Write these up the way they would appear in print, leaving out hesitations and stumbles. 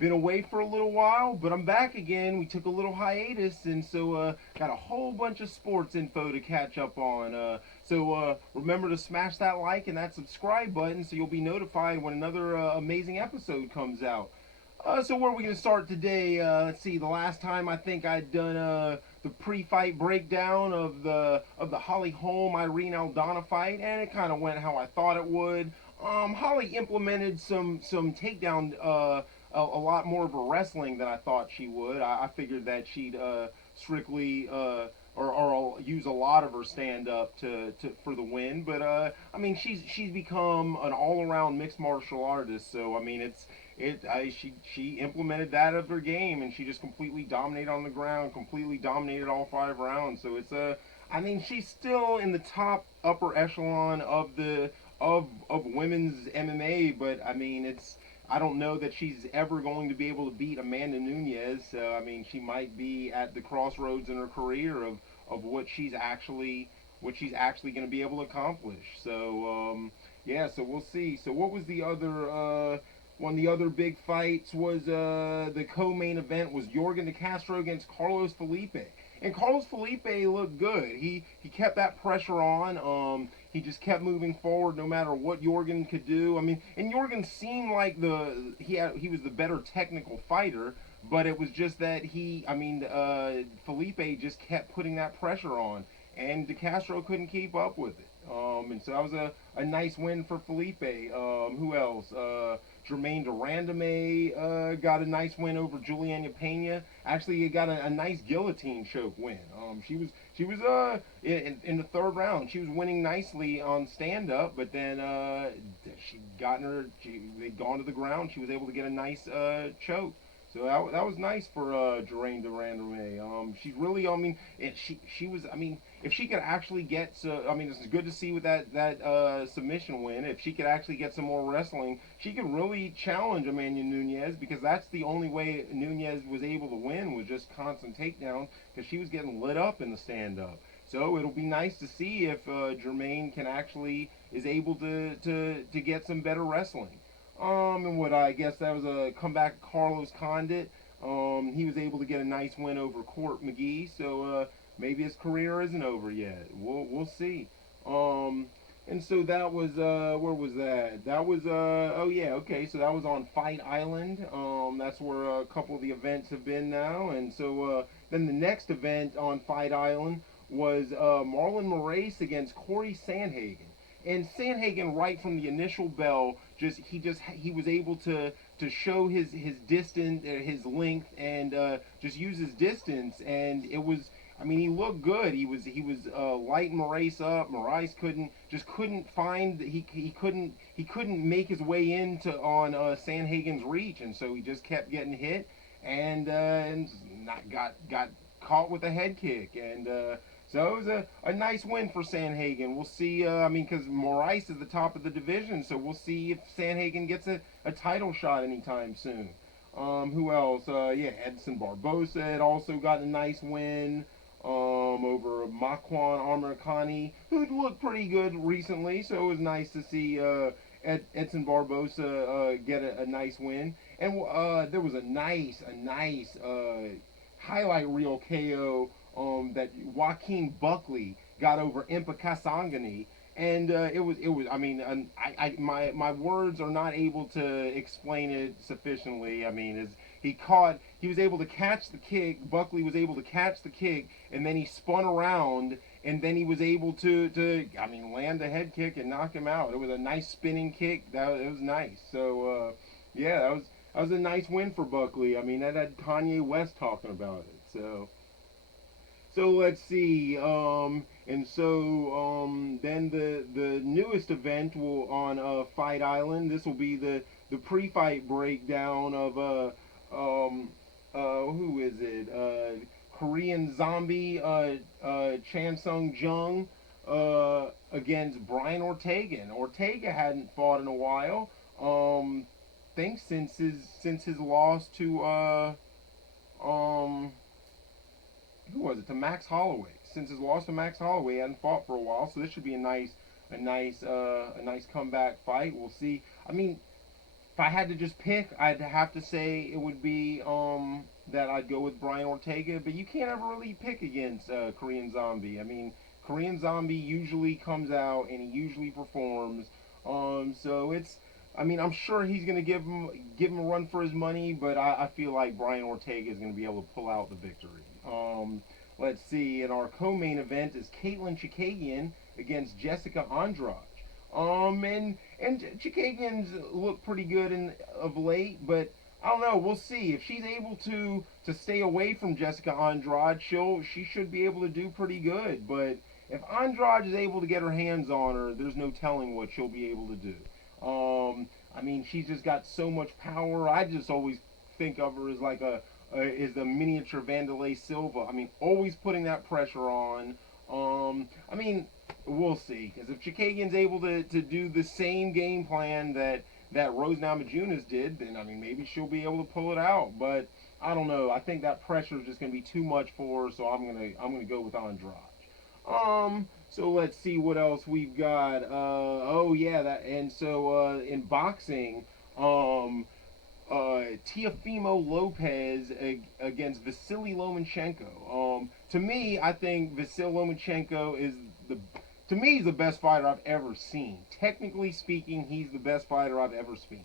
been away for a little while, but I'm back again. We took a little hiatus, and so got a whole bunch of sports info to catch up on. So remember to smash that like and that subscribe button so you'll be notified when another amazing episode comes out. So where are we gonna start today? Let's see. The last time I think I'd done the pre-fight breakdown of the Holly Holm Irene Aldana fight, and it kind of went how I thought it would. Holly implemented some takedown, a lot more of a wrestling than I thought she would. I figured that she'd strictly or use a lot of her stand up to for the win. But I mean, she's become an all around mixed martial artist. So I mean, she implemented that of her game, and she just completely dominated on the ground, completely dominated all 5 rounds. So it's a I mean, she's still in the top upper echelon of the of women's MMA, but I mean, I don't know that she's ever going to be able to beat Amanda Nunes. So I mean, she might be at the crossroads in her career of what she's actually going to be able to accomplish. So yeah, so we'll see. So what was the other one of the other big fights was the co-main event was Jorgen De Castro against Carlos Felipe. And Carlos Felipe looked good. He kept that pressure on. He just kept moving forward no matter what Jorgen could do. I mean, and Jorgen seemed like he was the better technical fighter, but it was just that Felipe just kept putting that pressure on, and De Castro couldn't keep up with it. And so that was a nice win for Felipe. Who else? Jermaine Durandame got a nice win over Juliana Pena. Actually, he got a nice guillotine choke win. She was in the third round. She was winning nicely on stand up, but then they'd gone to the ground. She was able to get a nice choke. So that was nice for Jermaine Durandame. She's really, I mean, she was, I mean, if she could actually get, I mean, it's good to see with that submission win. If she could actually get some more wrestling, she could really challenge Amanda Nunes, because that's the only way Nunes was able to win, was just constant takedowns, because she was getting lit up in the stand up. So it'll be nice to see if Jermaine can actually is able to get some better wrestling. And what I guess that was a comeback Carlos Condit. He was able to get a nice win over Court McGee, so maybe his career isn't over yet. We'll see. And so that was where was that? That was oh yeah, okay. So that was on Fight Island. That's where a couple of the events have been now. And so then the next event on Fight Island was Marlon Moraes against Corey Sandhagen. And Sandhagen, right from the initial bell, he was able to show his distance, his length, and just use his distance. And it was, I mean, he looked good. He was lighting Moraes up. Moraes couldn't find he couldn't make his way into on Sandhagen's reach, and so he just kept getting hit and not got caught with a head kick. And so it was a nice win for Sandhagen. We'll see. I mean, because Moraes is the top of the division, so we'll see if Sandhagen gets a title shot anytime soon. Who else? Yeah, Edson Barbosa had also got a nice win over Makwan Amirkhani, who looked pretty good recently. So it was nice to see Edson Barbosa get a nice win. And there was a nice highlight reel KO that Joaquin Buckley got over Impa Kasangani. And it was. I mean, my words are not able to explain it sufficiently. I mean, he was able to catch the kick. Buckley was able to catch the kick, and then he spun around, and then he was able to land a head kick and knock him out. It was a nice spinning kick. It was nice. So yeah, that was a nice win for Buckley. I mean, that had Kanye West talking about it. So let's see. And so then the newest event will on Fight Island. This will be the pre-fight breakdown of who is it? Korean Zombie Chan Sung Jung against Brian Ortega. And Ortega hadn't fought in a while. Think since his loss to who was it, to Max Holloway. Since his loss to Max Holloway, he hadn't fought for a while, so this should be a nice comeback fight. We'll see. I mean, if I had to just pick, I'd have to say it would be that I'd go with Brian Ortega. But you can't ever really pick against Korean Zombie. I mean, Korean Zombie usually comes out and he usually performs. So it's, I mean, I'm sure he's gonna give him a run for his money, but I feel like Brian Ortega is gonna be able to pull out the victory. Let's see. In our co-main event is Caitlin Chikagian against Jessica Andrade. And Chikagian's looked pretty good of late, but I don't know. We'll see if she's able to stay away from Jessica Andrade. She should be able to do pretty good. But if Andrade is able to get her hands on her, there's no telling what she'll be able to do. I mean, she's just got so much power. I just always think of her as like is the miniature Vanderlei Silva. I mean, always putting that pressure on. I mean, we'll see. Because if Chikagian's able to do the same game plan that Rose Namajunas did, then I mean maybe she'll be able to pull it out. But I don't know. I think that pressure is just going to be too much for her, so I'm gonna go with Andrade. So let's see what else we've got. Oh yeah, that and so in boxing, Teofimo Lopez against Vasily Lomachenko. To me, I think Vasily Lomachenko is the to me he's the best fighter I've ever seen. Technically speaking, he's the best fighter I've ever seen.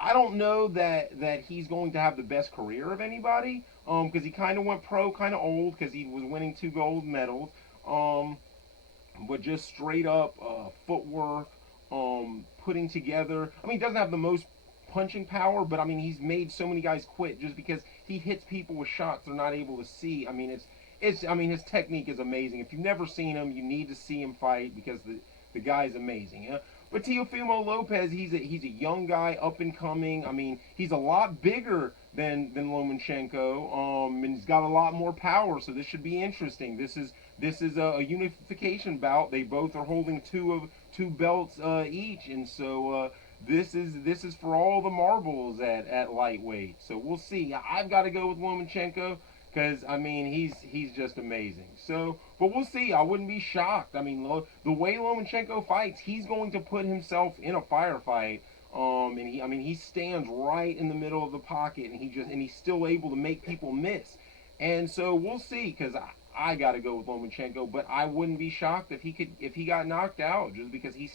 I don't know that he's going to have the best career of anybody. Because he kind of went pro, kind of old, because he was winning 2 gold medals. Um, but just straight up footwork, putting together. I mean, he doesn't have the most punching power, but I mean, he's made so many guys quit just because he hits people with shots they're not able to see. I mean, it's. I mean, his technique is amazing. If you've never seen him, you need to see him fight because the guy's amazing. Yeah? But Teofimo Lopez, he's a young guy, up and coming. I mean, he's a lot bigger than Lomachenko, and he's got a lot more power. So this should be interesting. This is a unification bout. They both are holding two belts each, and so this is for all the marbles at lightweight. So we'll see. I've got to go with Lomachenko because I mean he's just amazing. So, but we'll see. I wouldn't be shocked. I mean, the way Lomachenko fights, he's going to put himself in a firefight. And I mean, he stands right in the middle of the pocket, and he's still able to make people miss. And so we'll see, because I got to go with Lomachenko, but I wouldn't be shocked if he got knocked out just because he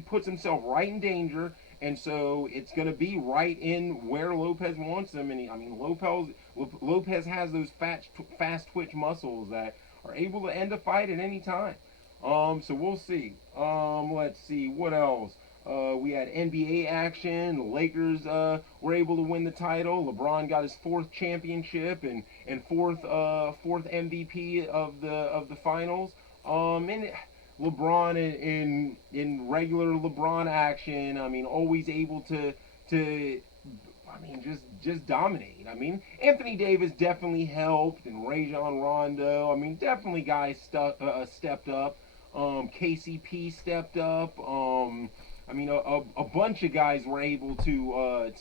puts himself right in danger, and so it's going to be right in where Lopez wants him. And I mean, Lopez has those fast twitch muscles that are able to end a fight at any time. So we'll see. Let's see what else. We had NBA action. The Lakers were able to win the title. LeBron got his 4th championship and fourth MVP of the finals. And LeBron in regular LeBron action. I mean, always able to I mean, just dominate. I mean, Anthony Davis definitely helped, and Rajon Rondo. I mean, definitely guys stepped up. KCP stepped up. I mean, a bunch of guys were able to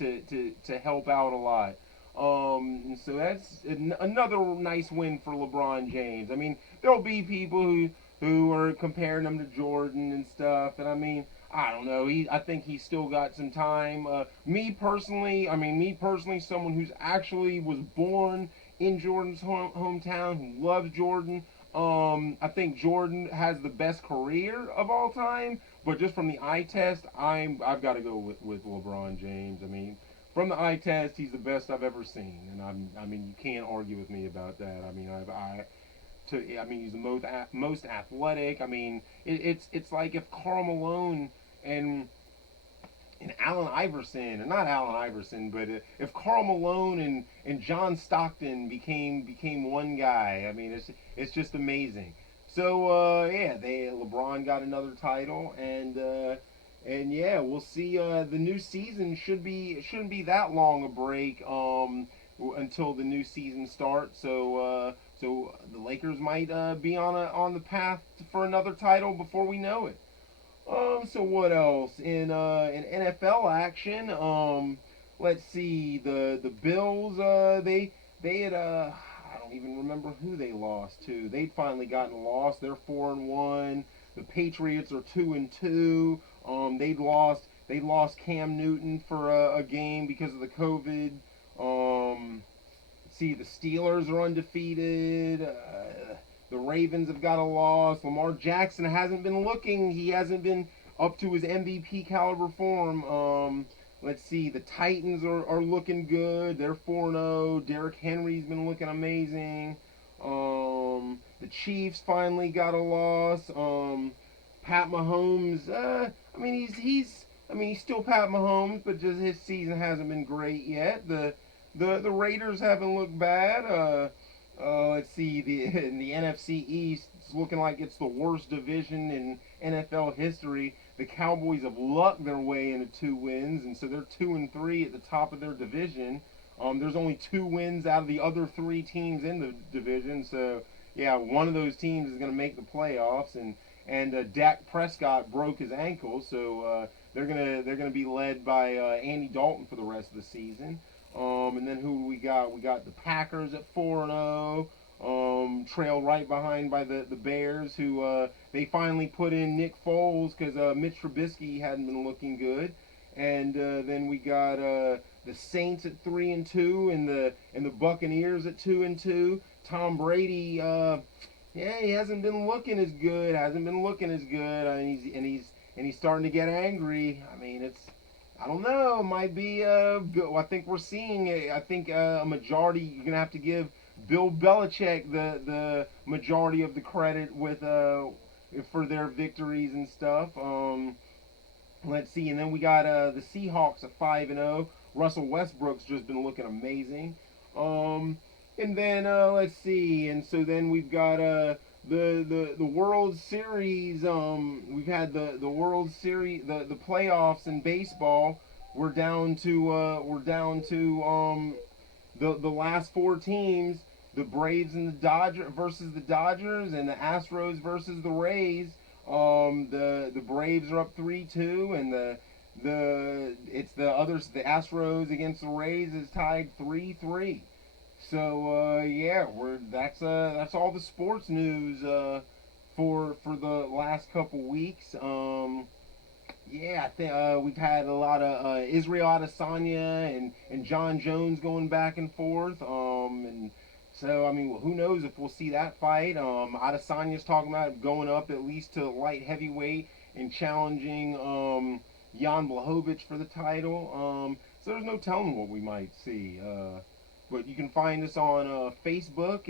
help out a lot. And so that's another nice win for LeBron James. I mean, there'll be people who are comparing him to Jordan and stuff, and I mean, I don't know. I think he's still got some time. Me personally, someone who's actually was born in Jordan's hometown, who loves Jordan. I think Jordan has the best career of all time, but just from the eye test, I've got to go with LeBron James. I mean, from the eye test, he's the best I've ever seen, and I mean, you can't argue with me about that. I mean, I mean, he's the most athletic. I mean, it's like if Karl Malone and Allen Iverson, and not Allen Iverson, but if Karl Malone and John Stockton became one guy, I mean, it's just amazing. So yeah, LeBron got another title, and yeah, we'll see. The new season shouldn't be that long a break until the new season starts. So the Lakers might be on the path for another title before we know it. So what else in NFL action? Let's see. The Bills. They had I don't even remember who they lost to. They'd finally gotten lost. They're 4-1. The Patriots are 2-2. They'd lost. They lost Cam Newton for a game because of the COVID. See, the Steelers are undefeated. The Ravens have got a loss. Lamar Jackson hasn't been looking. He hasn't been up to his MVP caliber form. Let's see. The Titans are looking good. They're 4-0. Derrick Henry's been looking amazing. The Chiefs finally got a loss. Pat Mahomes. He's still Pat Mahomes, but just his season hasn't been great yet. The Raiders haven't looked bad. Let's see, in the NFC East, it's looking like it's the worst division in NFL history. The Cowboys have lucked their way into 2 wins, and so they're 2-3 at the top of their division. There's only 2 wins out of the other 3 teams in the division, so yeah, one of those teams is going to make the playoffs, and Dak Prescott broke his ankle, so they're gonna be led by Andy Dalton for the rest of the season. And then who we got? We got the Packers at 4-0, trailed right behind by the Bears, who they finally put in Nick Foles because Mitch Trubisky hadn't been looking good. And then we got the Saints at 3-2, and the Buccaneers at 2-2. Tom Brady, he hasn't been looking as good. And he's starting to get angry. I mean, I don't know. It might be I think we're seeing it. I think a majority. You're gonna have to give Bill Belichick the majority of the credit with for their victories and stuff. Let's see, and then we got the Seahawks at 5-0. Russell Westbrook's just been looking amazing. And then let's see, and so then we've got the World Series. We've had the World Series, the playoffs in baseball. We're down to the last 4 teams. The Braves and the Dodgers versus the Dodgers, and the Astros versus the Rays. The Braves are up 3-2, and the Astros against the Rays is tied 3-3. So that's all the sports news for the last couple weeks. I think we've had a lot of Israel Adesanya and John Jones going back and forth. And so who knows if we'll see that fight? Adesanya's talking about going up at least to light heavyweight and challenging Jan Blachowicz for the title. So there's no telling what we might see. But you can find us on Facebook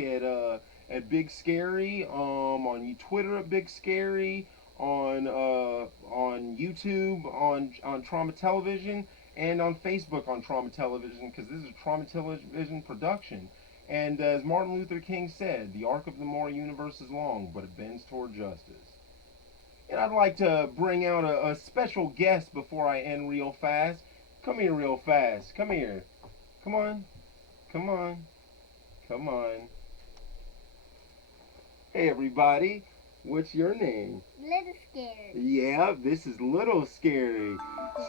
at Big Scary, on Twitter at Big Scary, on YouTube on Trauma Television, and on Facebook on Trauma Television, because this is a Trauma Television production. And as Martin Luther King said, the arc of the moral universe is long, but it bends toward justice. And I'd like to bring out a special guest before I end real fast. Come here real fast. Come here. Come on. Come on. Come on. Hey, everybody. What's your name? Little Scary. Yeah, this is Little Scary.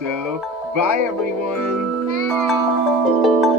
So, bye, everyone. Bye.